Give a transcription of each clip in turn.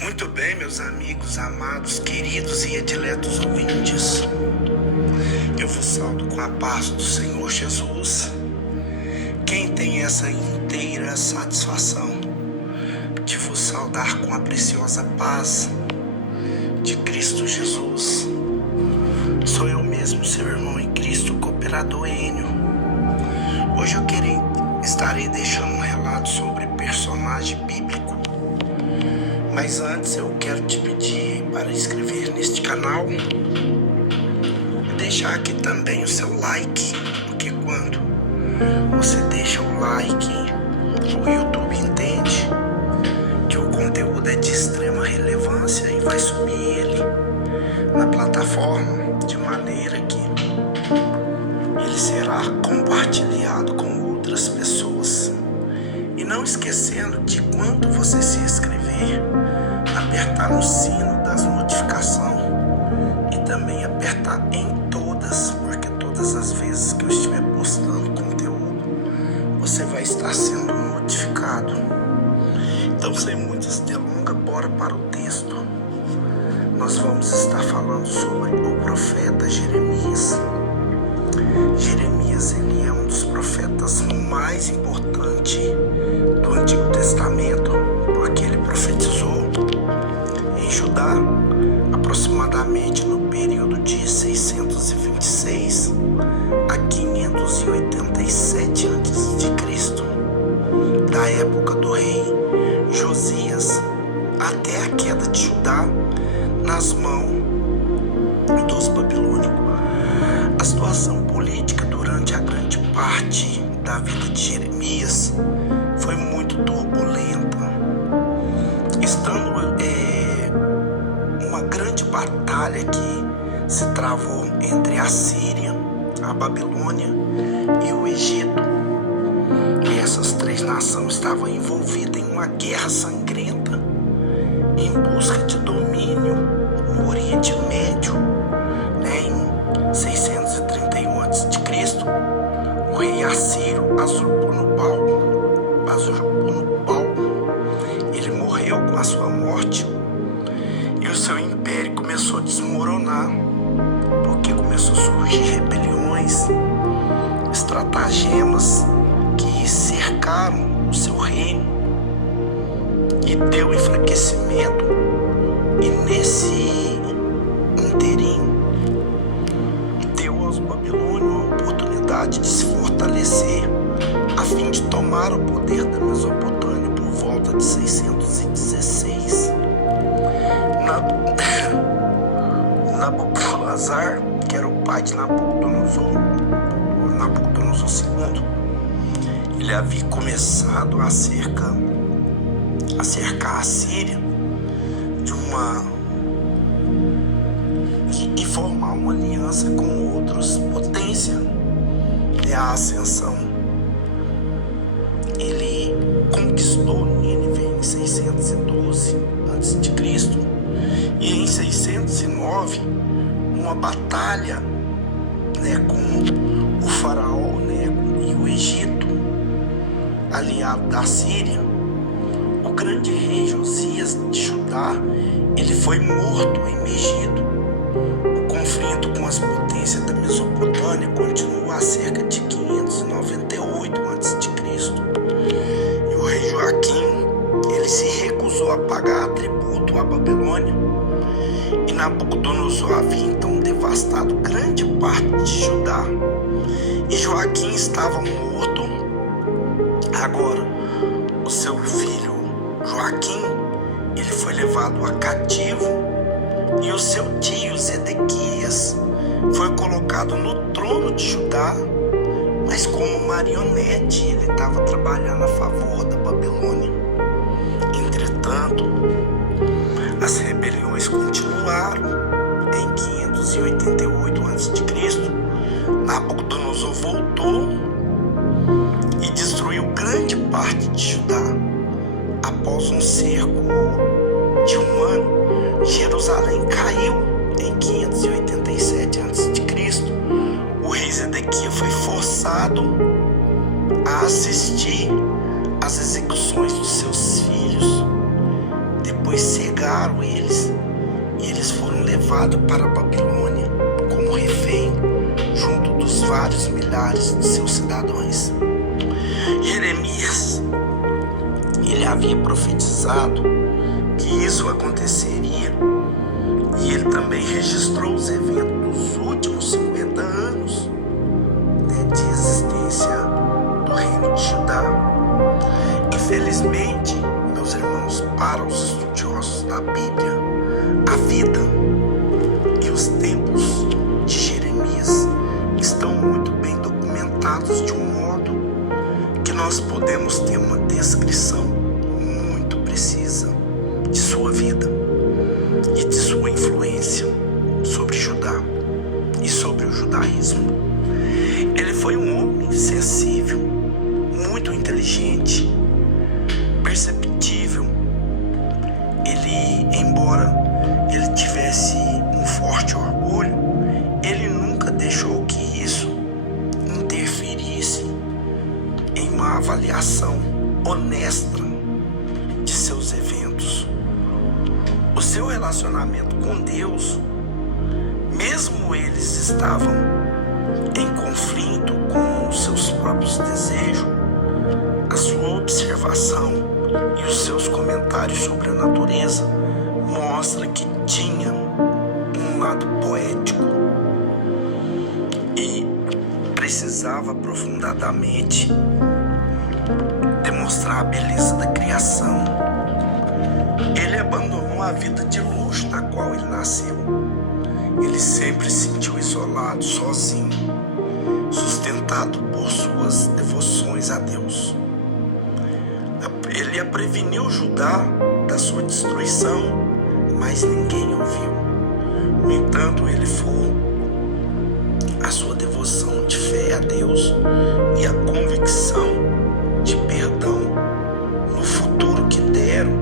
Muito bem, meus amigos, amados, queridos e ediletos ouvintes. Eu vos saúdo com a paz do Senhor Jesus. Quem tem essa inteira satisfação de vos saudar com a preciosa paz de Cristo Jesus, sou eu mesmo, seu irmão em Cristo, cooperador Enio. Hoje eu estarei deixando um relato sobre personagem bíblico. Mas antes eu quero te pedir para inscrever neste canal e deixar aqui também o seu like, porque quando você deixa o like, o YouTube entende que o conteúdo é de extrema relevância e vai subir ele na plataforma de maneira que ele será compartilhado com outras pessoas. E não esquecendo de quando você se inscrever, apertar no sino das notificações e também apertar em todas, porque todas as vezes que eu estiver postando conteúdo, você vai estar sendo notificado. Então, sem muitas delongas, bora para o texto. Nós vamos estar falando sobre o profeta Jeremias. Jeremias, ele é um dos profetas mais importantes do Antigo Testamento, porque ele profetizou em Judá aproximadamente no período de 626 a 587 a.C., da época do rei Josias até a queda de Judá nas mãos dos babilônicos. A situação política durante a grande parte da vida de Jeremias foi muito turbulenta, estando uma grande batalha que se travou entre a Síria, a Babilônia e o Egito. E essas três nações estavam envolvidas em uma guerra sangrenta em busca de domínio no Oriente Médio. Em 631 a.C., o rei assírio Assurbanipal, ele morreu com a sua morte e o seu império começou a desmoronar, porque começou a surgir rebeliões, estratagemas que cercaram o seu reino e deu enfraquecimento. E nesse interim deu aos babilônios a oportunidade de se fortalecer a fim de tomar o poder da Mesopotâmia por volta de 616. Nabucodonosor, que era o pai de Nabucodonosor II, ele havia começado a cercar a Síria e formar uma aliança com outras potências. A ascensão, ele conquistou Nínive em 612 a.C. e em 609 uma batalha com o faraó e o Egito, aliado da Síria. O grande rei Josias de Judá, ele foi morto em Megido. O conflito com as potências da Mesopotâmia continuou há cerca de 598 a.C. E o rei Joaquim, ele se recusou a pagar tributo à Babilônia. E Nabucodonosor havia então devastado grande parte de Judá. E Joaquim estava morto. Agora, o seu filho Joaquim, ele foi levado a cativo, e o seu tio Zedequias foi colocado no trono de Judá, mas como marionete. Ele estava trabalhando a favor da Babilônia. Entretanto, as rebeliões continuaram. Em 588 a.C., Nabucodonosor voltou e destruiu grande parte de Judá. Após um cerco de um ano, Jerusalém caiu. Em 587 a.C., o rei Zedequias foi forçado a assistir às execuções dos seus filhos. Depois mataram eles e eles foram levados para a Babilônia como refém, junto dos vários milhares de seus cidadãos. Jeremias, ele havia profetizado que isso aconteceria, e ele também registrou os eventos dos últimos 50 anos, de existência do reino de Judá. Infelizmente, meus irmãos, para os estudiosos da Bíblia, a vida e os tempos de Jeremias estão muito bem documentados de um modo que nós podemos ter uma descrição muito precisa de sua vida e de sua influência sobre Judá e sobre o judaísmo. Ele foi um homem sensível, muito inteligente, perceptível. Ele, embora ele tivesse um forte orgulho, ele nunca deixou que isso interferisse em uma avaliação honesta de seus eventos. O seu relacionamento com Deus, mesmo eles estavam em conflito com os seus próprios desejos, a sua observação e os seus comentários sobre a natureza mostra que tinha um lado poético e precisava aprofundadamente demonstrar a beleza da criação. Ele abandonou a vida de luxo na qual ele nasceu. Ele sempre se sentiu isolado, sozinho, sustentado por suas devoções a Deus. Ele preveniu Judá da sua destruição, mas ninguém ouviu. No entanto, ele foi a sua devoção de fé a Deus e a convicção de perdão no futuro que deram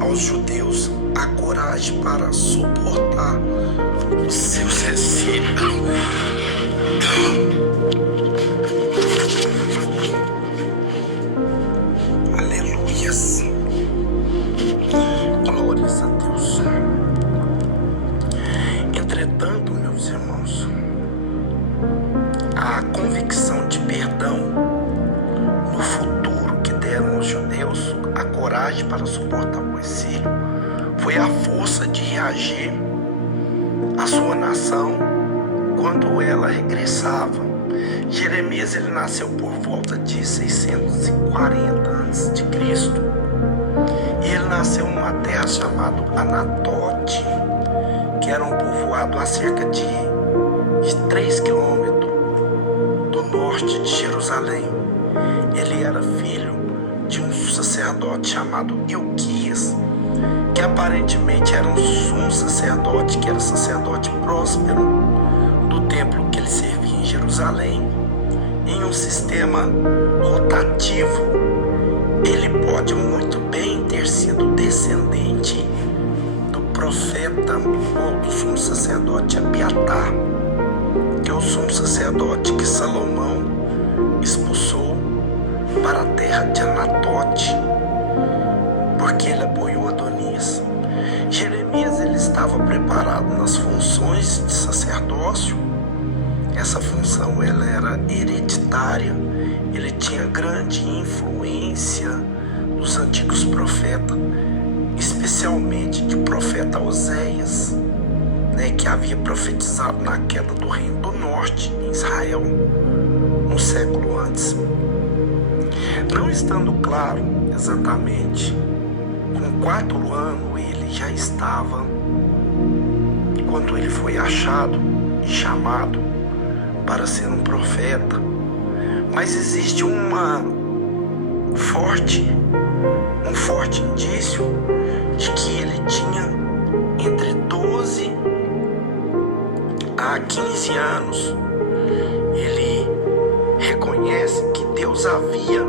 aos judeus a coragem para suportar os seus receios. Aleluias. Glórias a Deus. Entretanto, meus irmãos, a convicção de perdão no futuro que deram aos judeus, a coragem para suportar o exílio, foi a força de reagir à sua nação quando ela regressava. Jeremias, ele nasceu por volta de 640 a.C. e ele nasceu numa terra chamada Anatote, que era um povoado a cerca de 3 quilômetros do norte de Jerusalém. Ele era filho de um sacerdote chamado Ilquias, que aparentemente era um sumo sacerdote, que era sacerdote próspero do templo que ele servia em Jerusalém, em um sistema rotativo. Ele pode muito bem ter sido descendente do profeta ou do sumo sacerdote Abiatar, que é o sumo sacerdote que Salomão expulsou para a terra de Anatote, porque ele apoiou Adonias. Jeremias, ele estava preparado nas funções de sacerdócio. Essa função, ela era hereditária. Ele tinha grande influência dos antigos profetas, especialmente de profeta Oséias, que havia profetizado na queda do reino do norte em Israel um século antes. Não estando claro exatamente, com 4 anos ele já estava, quando ele foi achado e chamado para ser um profeta. Mas existe um forte indício de que ele tinha entre 12 a 15 anos. Ele reconhece que Deus havia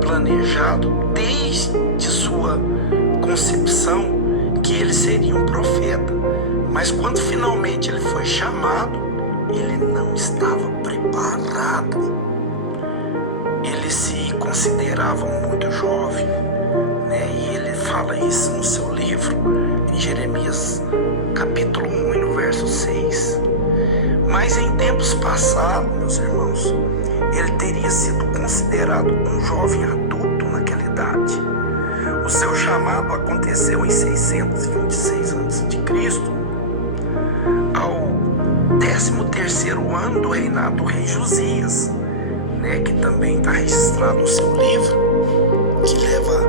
planejado desde sua concepção que ele seria um profeta, mas quando finalmente ele foi chamado, ele não estava preparado. Ele se considerava muito jovem, e ele fala isso no seu livro. livro, em Jeremias capítulo 1 e no verso 6. Mas em tempos passados, meus irmãos, ele teria sido considerado um jovem adulto naquela idade. O seu chamado aconteceu em 626 a.C., ao 13º ano do reinado do rei Josias, que também está registrado no seu livro, que leva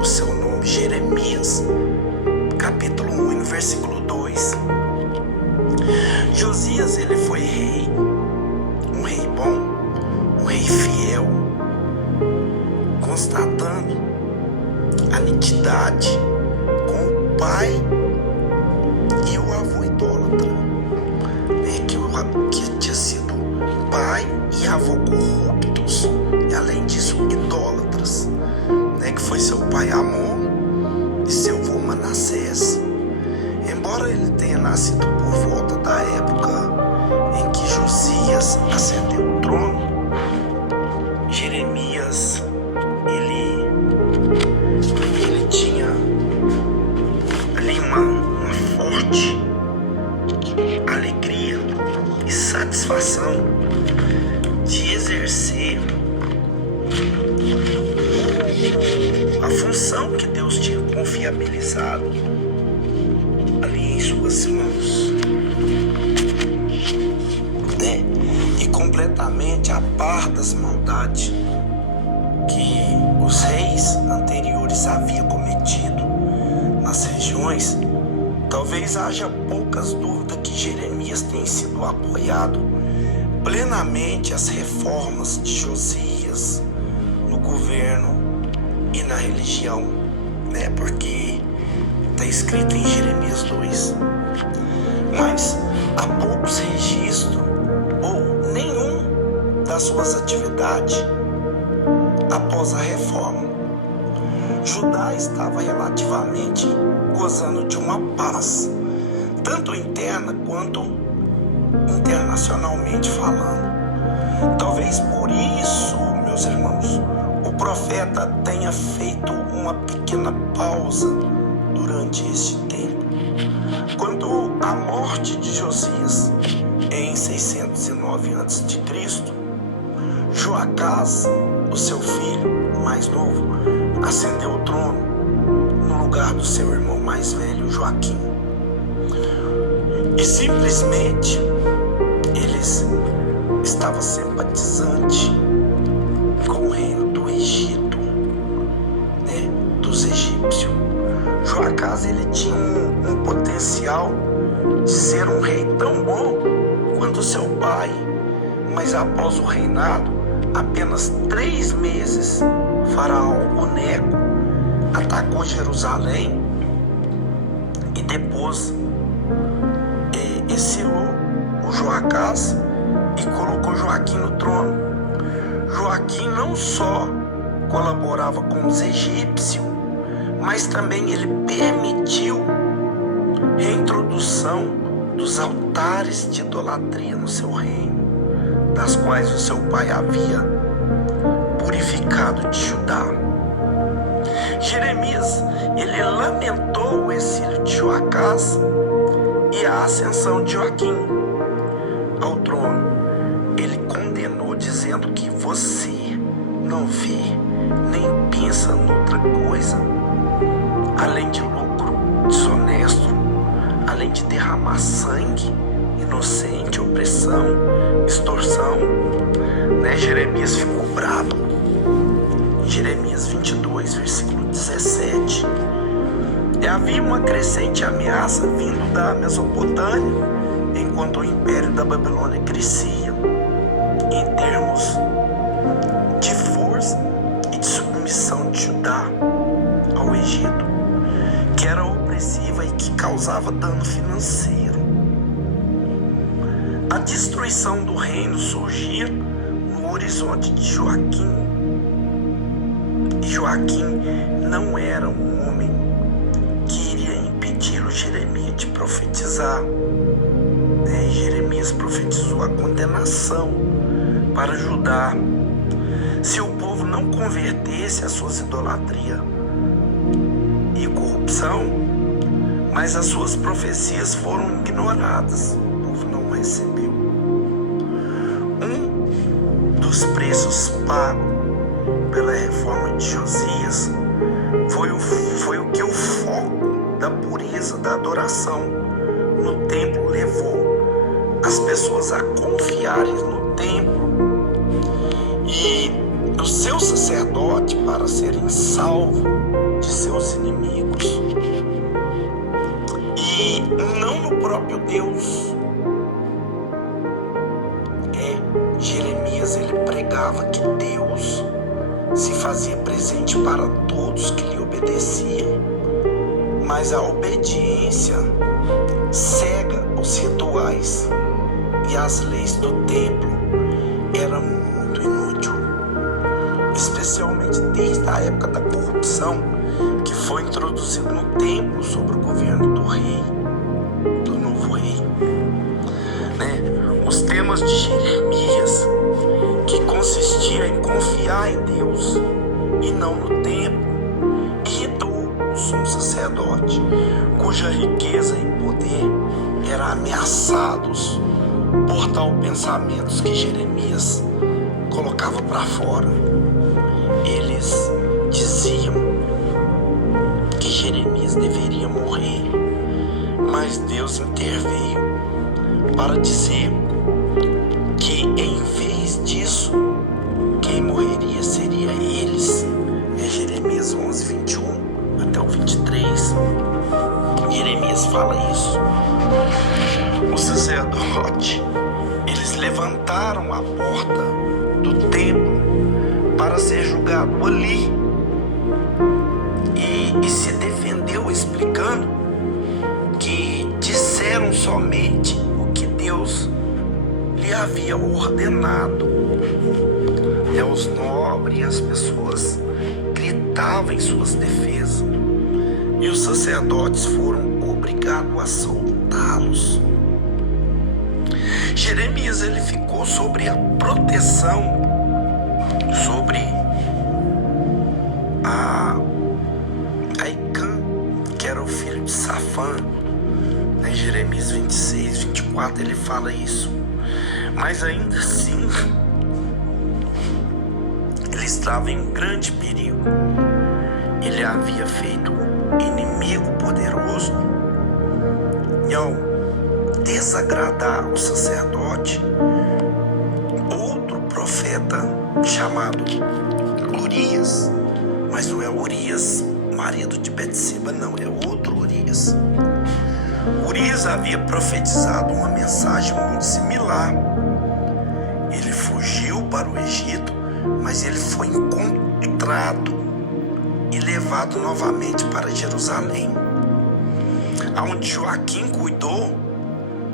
o seu nome, Jeremias, capítulo 1 e no versículo 2. Josias, ele foi rei, um rei bom, um rei fiel, constatando a iniquidade com o pai e o avô idólatra, que tinha sido pai e avô corruptos, e além disso idólatras, que foi seu pai Amon e seu avô Manassés. Embora ele tenha nascido por volta da época em que Josias ascendeu o trono, Jeremias ele tinha ali uma forte alegria e satisfação de exercer a função que Deus tinha confiabilizado ali em suas mãos, e completamente a par das maldades que os reis anteriores haviam cometido nas regiões. Talvez haja poucas dúvidas que Jeremias tenha sido apoiado plenamente as reformas de Josias no governo e na religião, porque está escrito em Jeremias 2. Mas há poucos registros ou nenhum das suas atividades após a reforma. Judá estava relativamente gozando de uma paz, tanto interna quanto internacionalmente falando. Talvez por isso, meus irmãos, o profeta tenha feito uma pequena pausa durante este tempo. Quando a morte de Josias em 609 a.C., Joacás, o seu filho mais novo, ascendeu o trono no lugar do seu irmão mais velho, Joaquim. E simplesmente eles estavam simpatizantes com o reino do Egito, dos egípcios. Joacás, ele tinha um potencial de ser um rei tão bom quanto seu pai, mas após o reinado, apenas 3 meses, Faraó, o Neco, atacou Jerusalém e depois exilou o Joacás e colocou Joaquim no trono. Joaquim não só colaborava com os egípcios, mas também ele permitiu a reintrodução dos altares de idolatria no seu reino, das quais o seu pai havia purificado de Judá. Jeremias, ele lamentou o exílio de Joacás e a ascensão de Joaquim ao trono. Ele condenou, dizendo que você não vê nem pensa noutra coisa além de lucro desonesto, além de derramar sangue inocente, opressão, extorsão. Jeremias ficou bravo. Jeremias 22, versículo 17. Havia uma crescente ameaça vindo da Mesopotâmia, enquanto o império da Babilônia crescia em termos de força e de submissão de Judá ao Egito, que era opressiva e que causava dano financeiro. A destruição do reino surgia no horizonte de Joaquim. E Joaquim não era um homem que iria impedir o Jeremias de profetizar. Jeremias profetizou a condenação para Judá se o povo não convertesse as suas idolatrias e corrupção corrupção, mas as suas profecias foram ignoradas. O povo não recebeu. Um dos preços pagos pela reforma de Josias foi o que o foco da pureza da adoração no templo levou as pessoas a confiarem no templo e o seu sacerdote para serem salvos de seus inimigos, e não no próprio Deus. Jeremias, ele pregava que Deus se fazia presente para todos que lhe obedeciam, mas a obediência cega os rituais e as leis do templo era muito inútil, especialmente desde a época da corrupção que foi introduzido no templo sob o governo do rei, do novo rei. Os temas de Jeremias, que consistia em confiar em Deus e não no templo, irritou o sumo sacerdote, cuja riqueza e poder eram ameaçados por tal pensamentos que Jeremias colocava para fora. Eles diziam que Jeremias deveria morrer, mas Deus interveio para dizer que em vez disso, quem morreria seria eles. Jeremias 11, 21 até o 23. Jeremias fala isso. O sacerdote, eles levantaram a porta do templo para ser julgado ali e se defendeu explicando que disseram somente o que Deus lhe havia ordenado. Os nobres e as pessoas gritavam em suas defesas e os sacerdotes foram obrigados a soltá-los. Jeremias, ele ficou sobre a proteção, sobre Aicã, que era o filho de Safã. Em Jeremias 26, 24 ele fala isso. Mas ainda assim, ele estava em grande perigo. Ele havia feito inimigo poderoso e, ao desagradar o sacerdote, outro profeta chamado Urias, mas não é Urias, marido de Betseba, não, é outro Urias. Urias havia profetizado uma mensagem muito similar. Ele fugiu para o Egito, mas ele foi encontrado e levado novamente para Jerusalém, onde Joaquim cuidou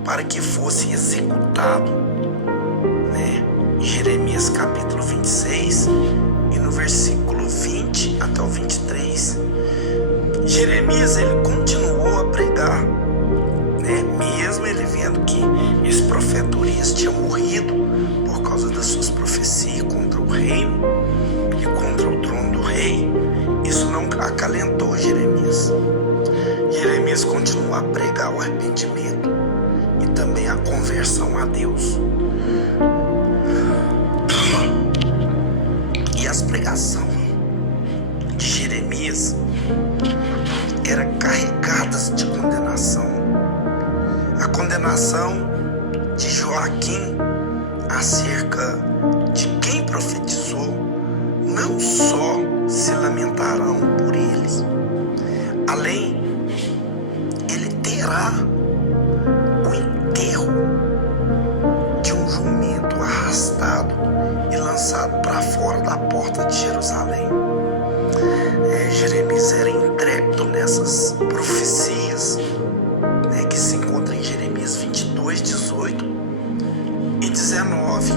para que fosse executado. Jeremias capítulo 26 e no versículo 20 até o 23. Jeremias, ele continuou a pregar, mesmo ele vendo que esse profeta Urias tinha morrido por causa das suas profecias contra o reino e contra o trono do rei. Isso não acalentou Jeremias. Jeremias continuou a pregar o arrependimento e também a conversão a Deus. E as pregações de Jeremias eram carregadas de condenação. A condenação de Joaquim acerca de quem profetizou, não só se lamentarão por eles, além, ele terá o enterro de um jumento arrastado e lançado para fora da porta de Jerusalém. Jeremias era intrépido nessas profecias, que se encontra em Jeremias 22, 18 e 19.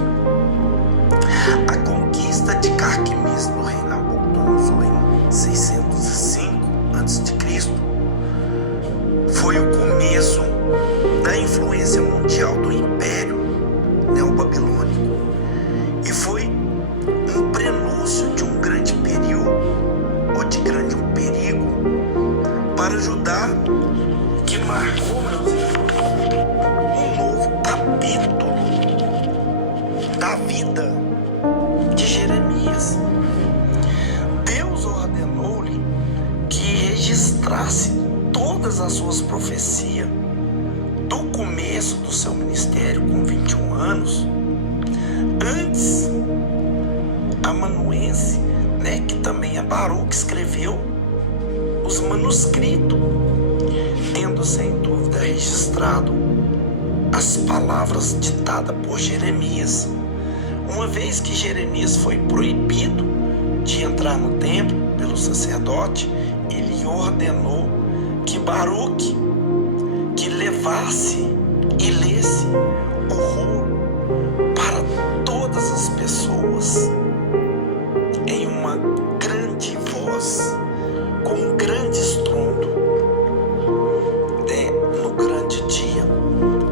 A conquista de Carquemis no rei Nabucodonosor em 605 a.C. foi o começo da influência mundial do Império Neobabilônico e foi um prenúncio de um grande perigo para para Judá, que marcou, meus irmãos, um novo capítulo da vida de Jeremias. Deus ordenou-lhe que registrasse todas as suas profecias do começo do seu ministério com 21 anos, antes amanuense, que também é Baruque, escreveu os manuscritos, tendo sem dúvida registrado as palavras ditadas por Jeremias, uma vez que Jeremias foi proibido de entrar no templo pelo sacerdote. Ele ordenou que Baruque que levasse e lesse o rolo para todas as pessoas em uma grande voz, com um grande estrondo, no grande dia,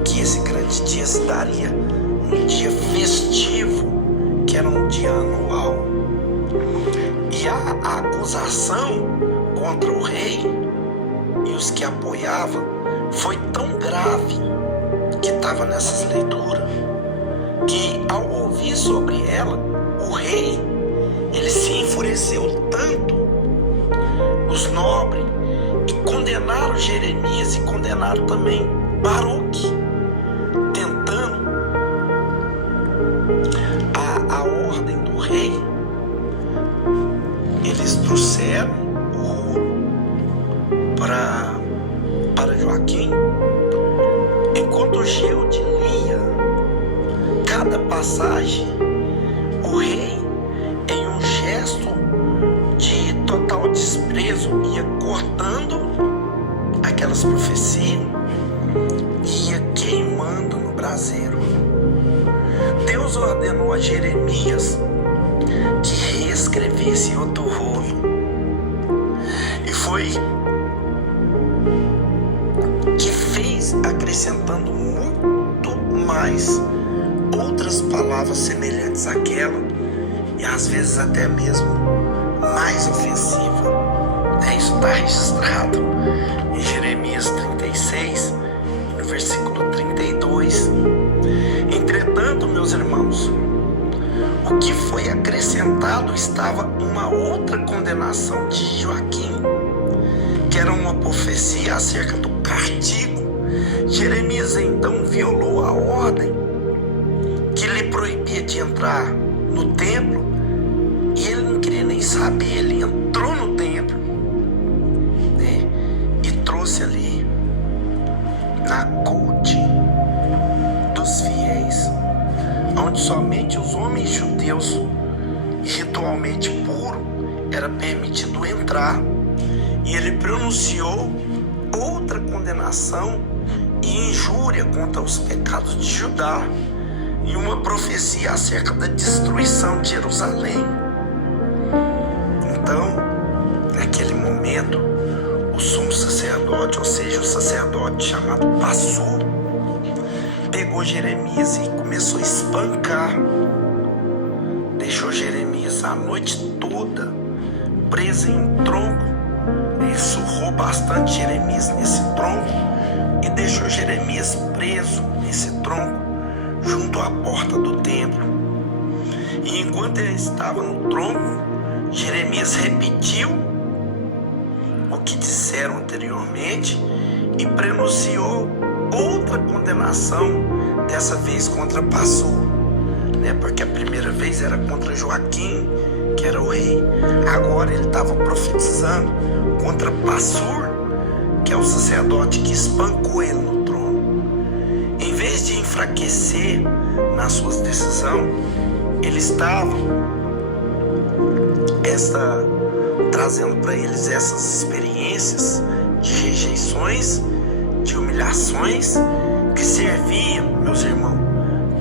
que esse grande dia se daria um dia festivo, que era um dia anual. E a acusação contra o rei e os que apoiavam foi tão grave, que estava nessas leituras, que ao ouvir sobre ela, o rei, ele se enfureceu tanto, os nobres, e condenaram Jeremias e condenaram também Baruque, tentando a ordem do rei. Eles trouxeram o rolo para Joaquim, enquanto Geude lia cada passagem, o rei, em um gesto de total desprezo, ia cortando aquelas profecias e ia queimando no braseiro. Deus ordenou a Jeremias que reescrevesse outro rolo, e foi que fez, acrescentando muito mais outras palavras semelhantes àquela, e às vezes até mesmo mais ofensiva. Isso está registrado em Jeremias 36, no versículo 32. Entretanto, meus irmãos, o que foi acrescentado estava uma outra condenação de Joaquim, que era uma profecia acerca do castigo. Jeremias então violou a ordem que lhe proibia de entrar no templo, e ele não queria nem saber. Ele entrou no templo, e trouxe ali na corte dos fiéis, onde somente os homens judeus ritualmente puros era permitido entrar, e ele pronunciou outra condenação e injúria contra os pecados de Judá, e uma profecia acerca da destruição de Jerusalém. Então, naquele momento, o sumo sacerdote, ou seja, o sacerdote chamado Passur, pegou Jeremias e começou a espancar. Deixou Jeremias a noite toda preso em um tronco. Ele surrou bastante Jeremias nesse tronco e deixou Jeremias preso nesse tronco junto à porta do templo. E enquanto ele estava no tronco, Jeremias repetiu o que disseram anteriormente e pronunciou outra condenação, dessa vez contra Passur, porque a primeira vez era contra Joaquim, que era o rei. Agora ele estava profetizando contra Passur, que é o sacerdote que espancou ele no trono. Em vez de enfraquecer nas suas decisões, ele estava trazendo para eles essas experiências de rejeições, de humilhações, que serviam, meus irmãos,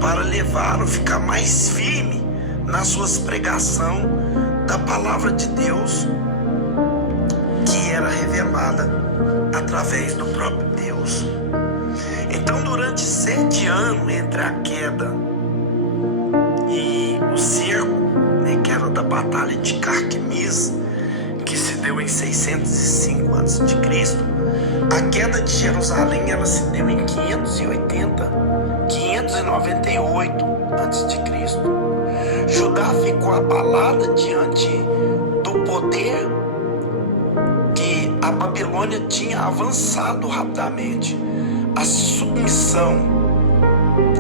para levá-lo a ficar mais firme nas suas pregações da palavra de Deus, que era revelada através do próprio Deus. Então, durante 7 anos entre a queda e o cerco, que era da batalha de Carquemis, que se deu em 605 a.C. A queda de Jerusalém ela se deu em 598 a.C. Judá ficou abalada diante do poder que a Babilônia tinha avançado rapidamente. A submissão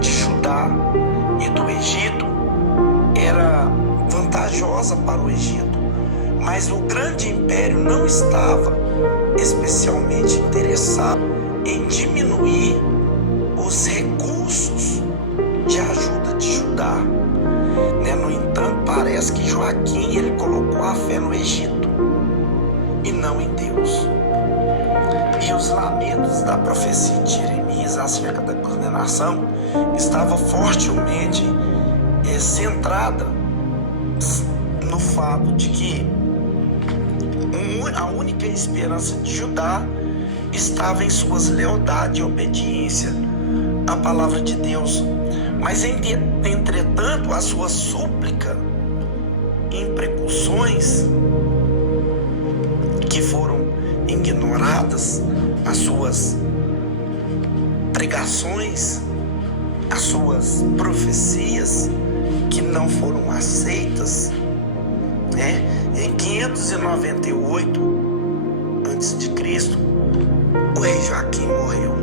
de Judá e do Egito era vantajosa para o Egito, mas o grande império não estava especialmente interessado em diminuir os recursos de ajuda de Judá. No entanto, parece que Joaquim ele colocou a fé no Egito e não em Deus. E os lamentos da profecia de Jeremias acerca da condenação estavam fortemente centrada no fato de que a única esperança de Judá estava em suas lealdade e obediência à palavra de Deus. Mas entretanto a sua súplica em precauções que foram ignoradas, as suas pregações, as suas profecias que não foram aceitas, Em 598 a.C., o rei Joaquim morreu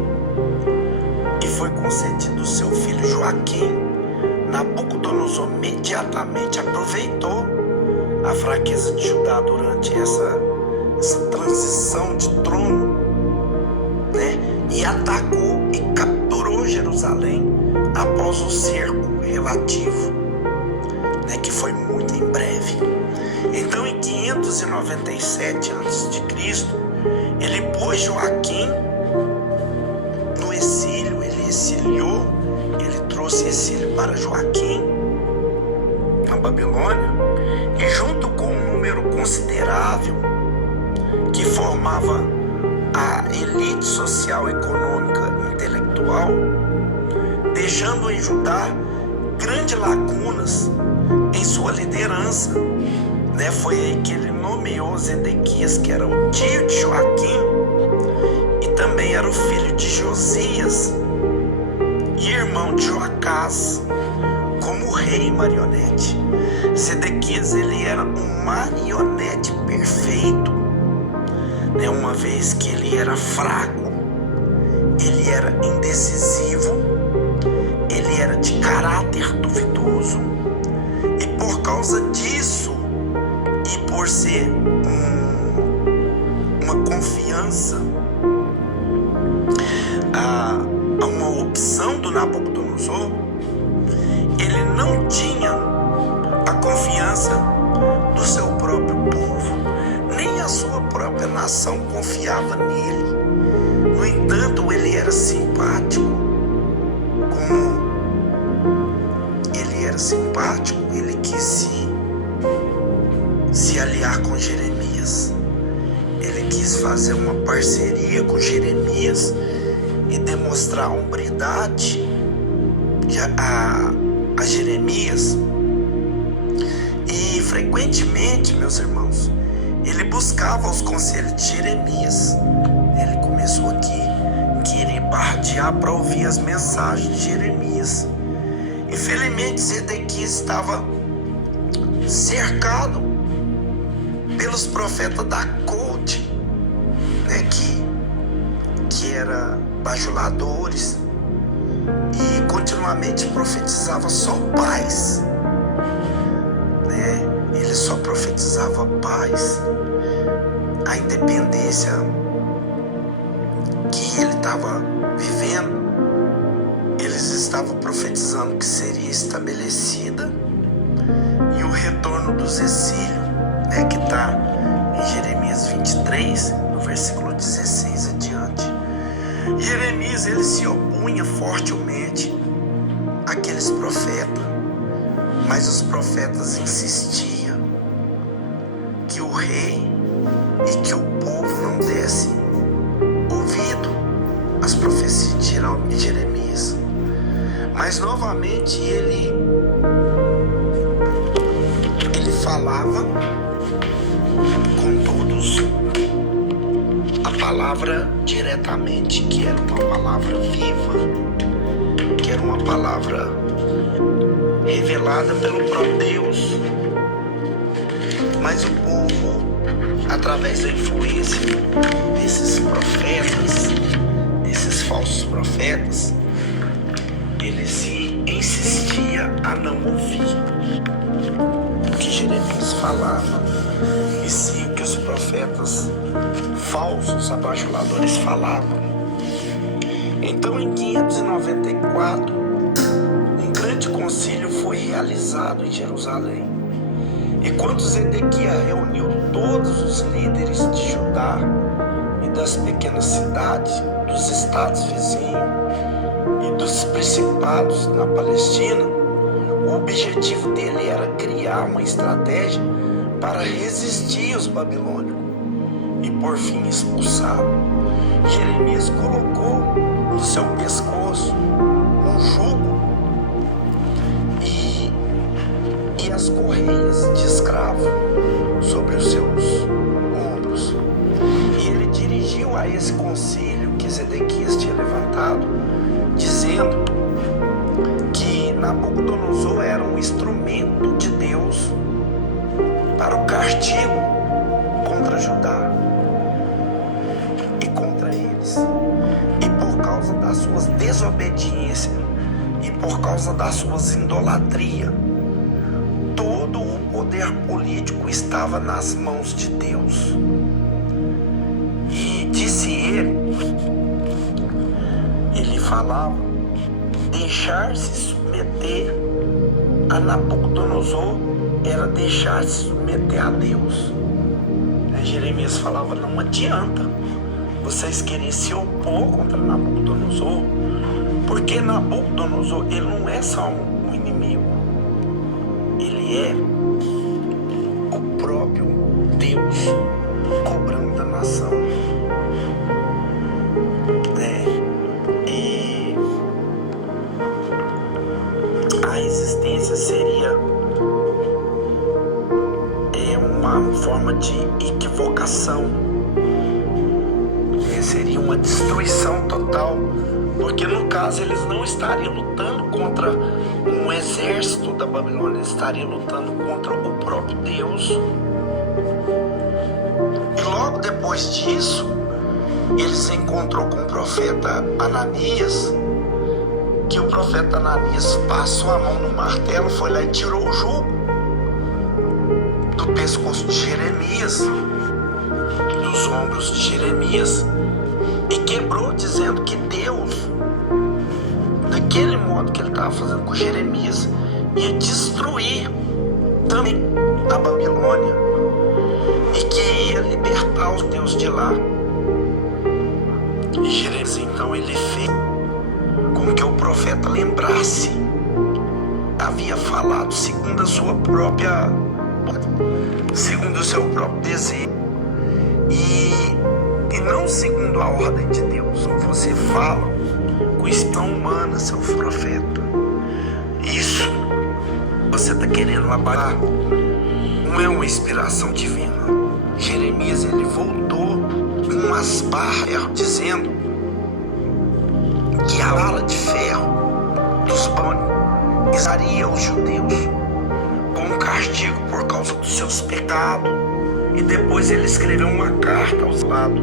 e foi concedido o seu filho Joaquim. Nabucodonosor imediatamente aproveitou a fraqueza de Judá durante essa transição de trono, e atacou e capturou Jerusalém após o cerco relativo, que foi muito em breve. Então, em 597 a.C., ele pôs Joaquim no exílio, ele exiliou, ele trouxe exílio para Joaquim na Babilônia, e junto com um número considerável que formava a elite social, econômica e intelectual, deixando em Judá grandes lacunas em sua liderança. Foi aí que ele nomeou Zedequias, que era o tio de Joaquim e também era o filho de Josias e irmão de Joacás, como rei marionete. Zedequias ele era um marionete perfeito, uma vez que ele era fraco, ele era indecisivo, ele era de caráter duvidoso, e por causa disso e por ser uma confiança, uma opção do Nabucodonosor, ele não tinha a confiança do seu próprio povo, nem a sua própria nação confiava nele. No entanto, ele era simpático. Como ele era simpático, ele quis se aliar com Jeremias. Ele quis fazer uma parceria com Jeremias e demonstrar hombridade a Jeremias. E frequentemente, meus irmãos, ele buscava os conselhos de Jeremias. Ele começou aqui querer bardear para ouvir as mensagens de Jeremias. Infelizmente, Zedequias estava cercado pelos profetas da corte, que eram bajuladores, e continuamente profetizava só paz, ele só profetizava paz, a independência que ele estava vivendo, eles estavam profetizando que seria estabelecida, e o retorno dos exílios, que está em Jeremias 23, no versículo 16 adiante. Jeremias ele se opunha fortemente àqueles profetas, mas os profetas insistiam que o rei e que o povo não desse ouvido às profecias de Jeremias. Mas novamente ele falava com todos a palavra diretamente, que era uma palavra viva, que era uma palavra revelada pelo próprio Deus. Mas o povo, através da influência desses profetas, desses falsos profetas, eles insistiam a não ouvir o que Jeremias falava, e sim o que os profetas falsos, abajuladores falavam. Então, em 594, um grande concílio foi realizado em Jerusalém. E quando Zedequias reuniu todos os líderes de Judá e das pequenas cidades, dos estados vizinhos e dos principados na Palestina, o objetivo dele era criar uma estratégia para resistir aos babilônicos e por fim expulsá-los. Jeremias colocou no seu pescoço um jugo e as correias de escravo sobre os seus ombros. E ele dirigiu a esse concílio que Zedequias tinha levantado, dizendo que Nabucodonosor era um instrumento de Deus para o castigo contra Judá e contra eles. E por causa das suas desobediências e por causa das suas idolatrias, todo o poder político estava nas mãos de Deus. E disse ele falava, deixar-se submeter a Nabucodonosor era deixar-se submeter a Deus. Jeremias falava, não adianta vocês querem se opor contra Nabucodonosor, porque Nabucodonosor, ele não é só um inimigo, ele é o próprio Deus cobrando da nação. E a resistência seria uma forma de equivocação, seria uma destruição total, porque no caso eles não estariam lutando contra um exército da Babilônia, eles estariam lutando contra o próprio Deus. E logo depois disso, eles se encontrou com o profeta Ananias, que o profeta Ananias passou a mão no martelo, foi lá e tirou o jugo do pescoço de Jeremias, dos ombros de Jeremias, e quebrou, dizendo que Deus, daquele modo que ele estava fazendo com Jeremias, ia destruir também a Babilônia e que ia libertar os deuses de lá. E Jeremias então ele fez com que o profeta lembrasse, havia falado segundo a sua própria, segundo o seu próprio desejo, e não segundo a ordem de Deus. Você fala com inspiração humana, seu profeta. Isso você está querendo abalar, não é uma inspiração divina. Jeremias ele voltou com umas barras dizendo que a bala de ferro dos babilônicos estaria os judeus como castigo por causa dos seus pecados. E depois ele escreveu uma carta aos lados,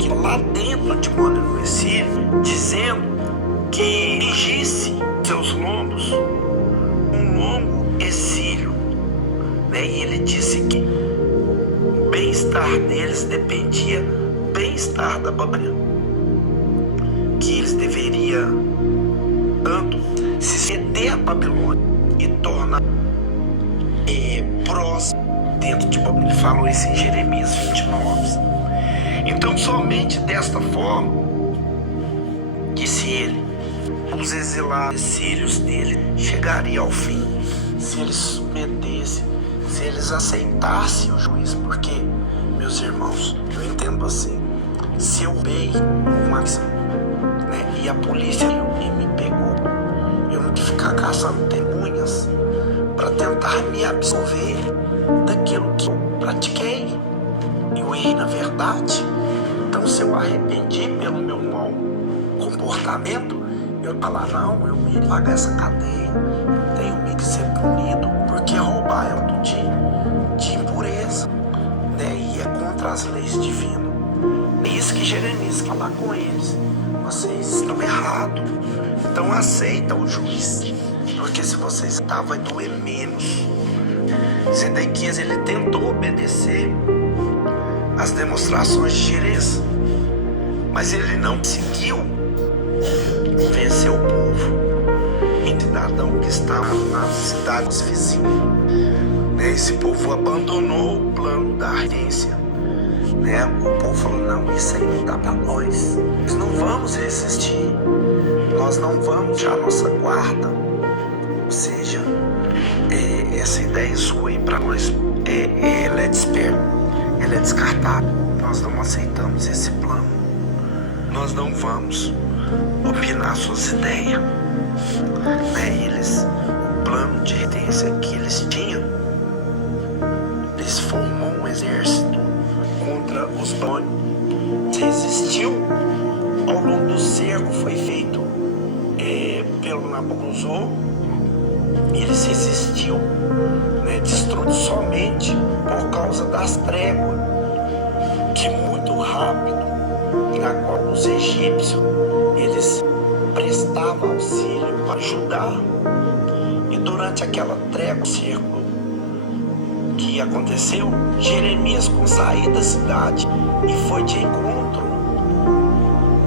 que lá dentro de Mônaco exílio, dizendo que fingisse seus lombos um longo exílio, né? E ele disse que o bem-estar deles dependia do bem-estar da Babilônia, que eles deveriam tanto se ceder à Babilônia e tornar próximo dentro de Babilônia. Ele falou isso em Jeremias 29. Então somente desta forma, disse ele, os exilados, os exílios dele chegariam ao fim, se eles submetessem, se eles aceitassem o juízo. Porque, meus irmãos, eu entendo assim, se eu dei o máximo, né, e a polícia me pegou, eu não tive que ficar caçando testemunhas para tentar me absolver daquilo que eu pratiquei. Eu errei na verdade, Então, se eu arrependi pelo meu mau comportamento, eu falar, não, eu me pagar essa cadeia, eu tenho que ser punido, porque roubar é um de impureza, né? E é contra as leis divinas. É isso que Jeremias falar com eles. Vocês estão errados. Então aceita o juiz, porque se vocês estão, vai doer menos. Zedequias, ele tentou obedecer as demonstrações de Jeremias, mas ele não conseguiu vencer o povo e cidadão que estava nas cidades vizinhas. Esse povo abandonou o plano da ardência. O povo falou, não, isso aí não dá para nós. Nós não vamos resistir. Nós não vamos já a nossa guarda. Ou seja, essa ideia sua aí para nós, ela é desperta, ela é descartável. Nós não aceitamos esse plano. Nós não vamos opinar suas ideias. O plano de ardência que eles tinham, eles formou um exército contra os babilônios. Resistiu ao longo do cerco, foi feito pelo Nabucodonosor. Eles resistiu, destruído somente por causa das tréguas, que muito rápido, na qual os egípcios eles prestavam auxílio para ajudar. E durante aquela trégua, cerco que aconteceu, Jeremias com sair da cidade e foi de encontro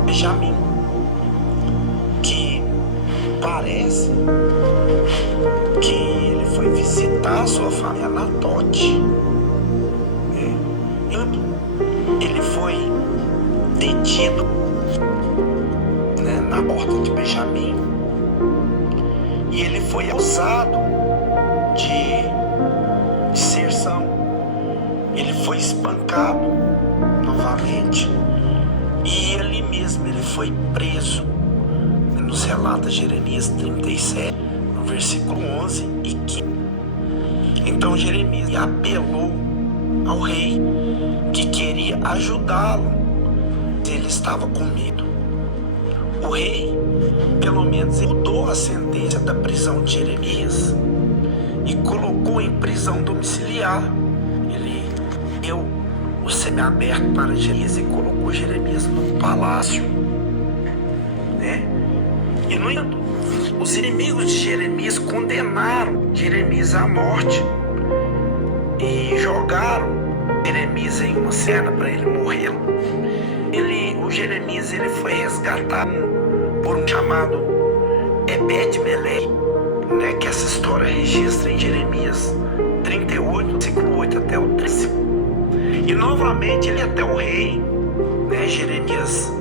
a Benjamim, que parece que ele foi visitar a sua família Anatote. Ele foi detido na porta de Benjamim e ele foi acusado de deserção. Ele foi espancado novamente e ali mesmo ele foi preso. Nos relata Jeremias 37, no versículo 11 e 15. Então Jeremias apelou ao rei que queria ajudá-lo. Ele estava com medo. O rei, pelo menos, mudou a sentença da prisão de Jeremias e colocou em prisão domiciliar. Ele deu o semiaberto para Jeremias e colocou Jeremias no palácio. E no entanto, os inimigos de Jeremias condenaram Jeremias à morte e jogaram Jeremias em uma cena para ele morrer. O Jeremias ele foi resgatado por um chamado Ebed-Melech, que essa história registra em Jeremias 38, versículo 8 até o 13. E novamente ele até o rei, Jeremias,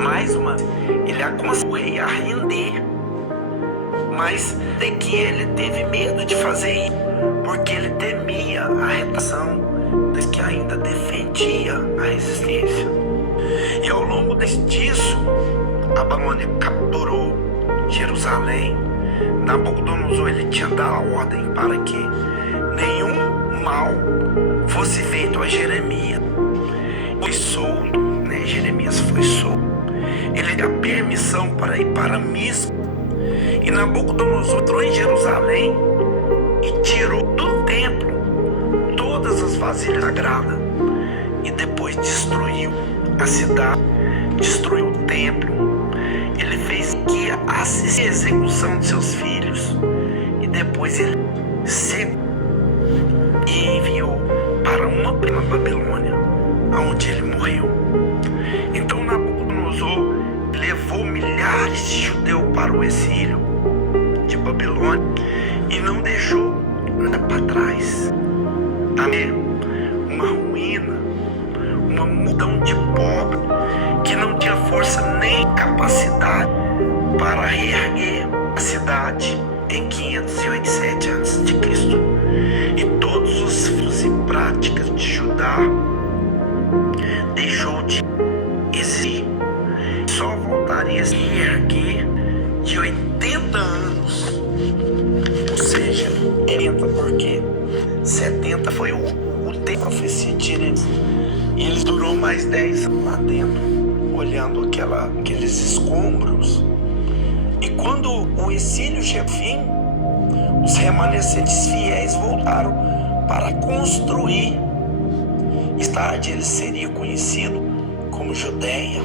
mais uma vez, ele aconselhou o rei a render, mas de que ele teve medo de fazer isso, porque ele temia a reação dos que ainda defendia a resistência. E ao longo disso, a Babilônia capturou Jerusalém. Nabucodonosor ele tinha dado a ordem para que nenhum mal fosse feito a Jeremias. Foi solto, Jeremias foi solto. Ele deu permissão para ir para Mispa. E Nabucodonosor entrou em Jerusalém e tirou do templo todas as vasilhas sagradas. E depois destruiu a cidade, destruiu o templo. Ele fez que assistir a execução de seus filhos. E depois ele secou e enviou para uma prima Babilônia, onde ele morreu. Então Nabucodonosor levou milhares de judeus para o exílio de Babilônia e não deixou nada para trás. Uma ruína, uma multidão de pobres que não tinha força nem capacidade para reerguer a cidade em 587 a.C. E todos os filhos e práticas de Judá deixou de existir. Só voltaria a se reerguer de 80 anos. Ou seja, 80 porque 70 foi o tempo da profecia de Jeremias. E ele durou mais 10 anos lá dentro, olhando aqueles escombros. E quando o exílio chegou ao fim, os remanescentes fiéis voltaram para construir. Mais tarde ele seria conhecido como Judeia,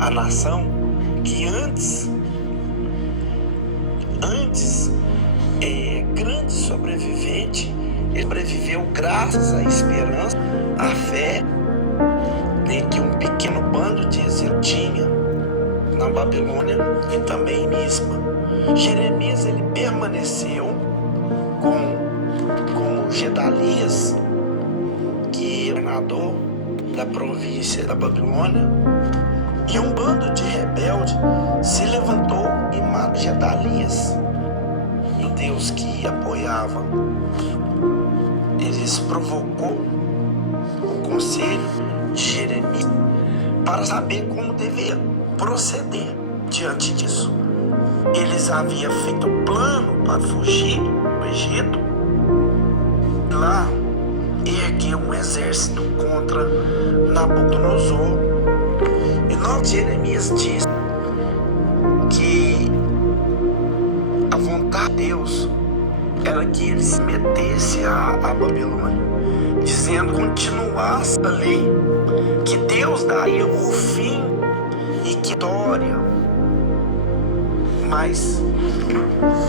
a nação que antes grande sobrevivente. Ele sobreviveu graças à esperança, à fé, que um pequeno bando de exílio tinha na Babilônia e também em Mispa. Jeremias ele permaneceu com Gedalias, que era governador da província da Babilônia, e um bando de rebeldes se levantou e matou Gedalias. E o Deus que apoiava, eles provocou o conselho de Jeremias para saber como deveria proceder diante disso. Eles haviam feito um plano para fugir do Egito, lá erguer um exército contra Nabucodonosor. E nós, Jeremias diz que a vontade de Deus era que ele se metesse a Babilônia, dizendo que continuasse ali, que Deus daria o fim e que vitória, mas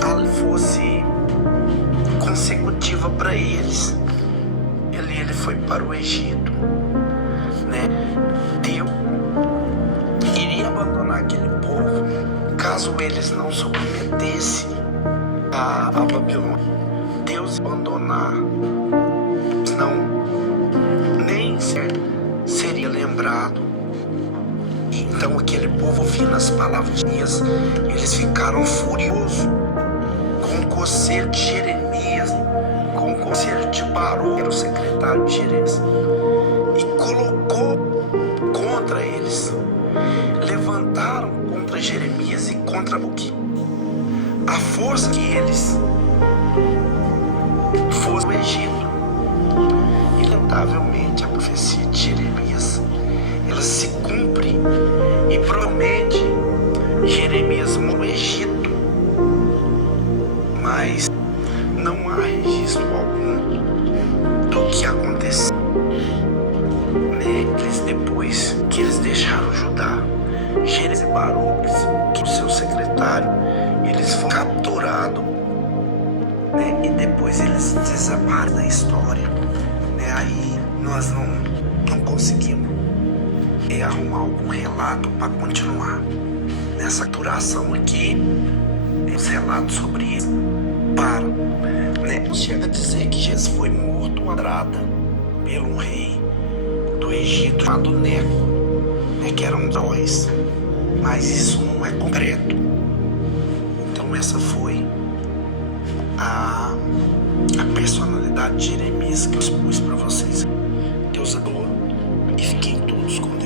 ela fosse consecutiva para eles. Ele foi para o Egito, né? Deus iria abandonar aquele povo caso eles não submetessem a Babilônia. Deus abandonar, não nem seria lembrado. Então aquele povo, ouvindo as palavras de Jeremias, eles ficaram furiosos com o conselho de Jeremias, com o conselho de Baruque, que era o secretário de Jeremias, e colocou contra eles. Levantaram contra Jeremias e contra Baruque. A força que eles fossem ao Egito. E lamentavelmente a profecia de Jeremias, ela se cumpre e promete Jeremias no Egito, mas não há registro algum do que aconteceu neles depois que eles deixaram Judá. Jeremias e Baruque, que o seu secretário, eles foram capturados, né? E depois eles desaparecem da história, né? Aí nós não conseguimos arrumar algum relato para continuar nessa capturação aqui. Os relatos sobre isso param, né? Chega a dizer que Jesus foi morto a pedrada pelo rei do Egito chamado Neco, né? Que eram dois, mas isso não é concreto. Então essa foi a personalidade de Jeremias que eu expus para vocês. Deus adora e fiquem todos com Deus.